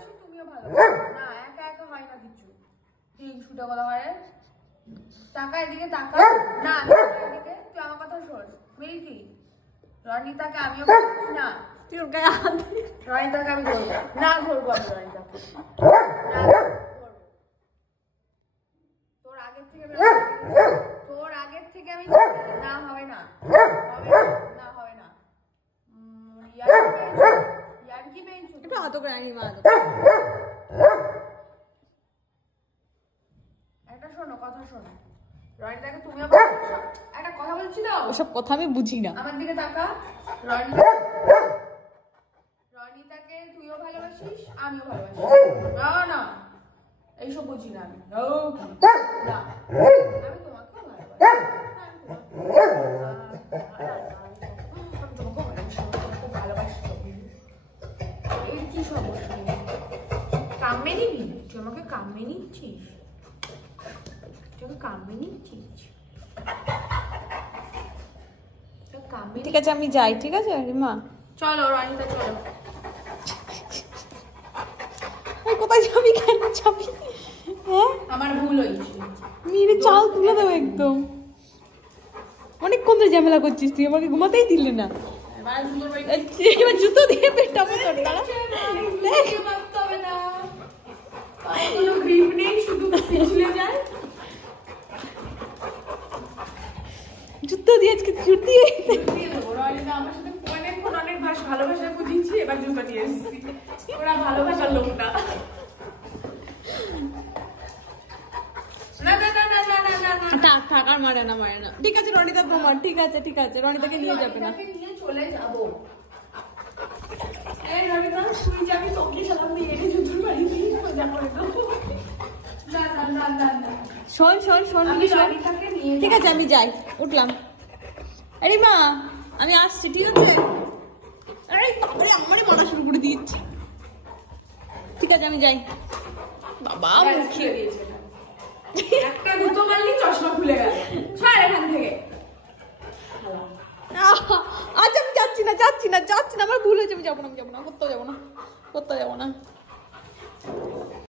ভালোবাসি তুমিও ভালোবাসো না, একা একা হয় না কিছু। তিনশুটা কথা হয় টাকা এদিকে টাকা না এদিকে, তুই আমার কথা শোন মিল্কি। রনিতাকে আমিও না, তুই ওর গায়ে হাত দিবি। রনিতাকে আমি ধরবো না, ধরবো আমি রনিতাকে তোর আগের থেকে আমি না হবে না, না হবে না। ইয়ার কি পেয়েছো একটু হাত করে আনি মা। একটা শোনো কথা শোনো, রনিতাকে তুমিও একটা কথা বলছি তো, ওসব কথা আমি বুঝি না। আমার দিকে তাকা। রনিতাকে তুইও ভালোবাসিস আমিও ভালোবাসি, না না এইসব বুঝি না আমি, না আমি তোমাকেও ভালোবাসি। এর কি সমস্যা? কামে নিবি? তুই আমাকে কামে নিচ্ছিস? ঠিক আছে আমি যাই, ঠিক আছে রিমা? চলো রনিতা চলো। কোথায় যাবি, কেন যাবি? হ্যাঁ আমার ভুল হয়েছে, মেরে চাল তুলে দেবো একদম। অনেকক্ষণ ধরে ঝামেলা করছিস তুই, আমাকে ঘুমাতেই দিলে না। এবার জুতো দিয়ে পেটাবো তোর, দাঁড়া। কোনো গ্রিপ নেই, শুধু পিছলে যায়। জুতো দিয়ে আজকে জুত দিয়ে আমার সাথে অনেক ভালোবাসা বুঝিয়েছি, এবার জুতো নিয়ে এসেছি। ওরা ভালোবাসার লোক না। থাকার মারে না। ঠিক আছে রনিতা তোমার, ঠিক আছে রনিতাকে নিয়ে যাবে না। নিয়ে চলে যাবো। এই রনিতা তুই যাবি, তোকে সালাম দিয়ে এনে জুতোর বাড়ি দিয়ে মজা করে দেবো। না শোন ঠিক আছে আমি যাই, উঠলাম। আরে মা আমি আসছি, ঠিক আছে? আরে বাবারে আমারই বলা শুরু করে দিয়েছি। ঠিক আছে আমি যাই। বাবা মুখে একটা জুতো মারলি চশমা খুলে গেল, ছাড় এখান থেকে। আচ্ছা আমি যাচ্ছি না, আমার ভুল হয়েছে, আমি যাবো না, কোথাও যাবো না।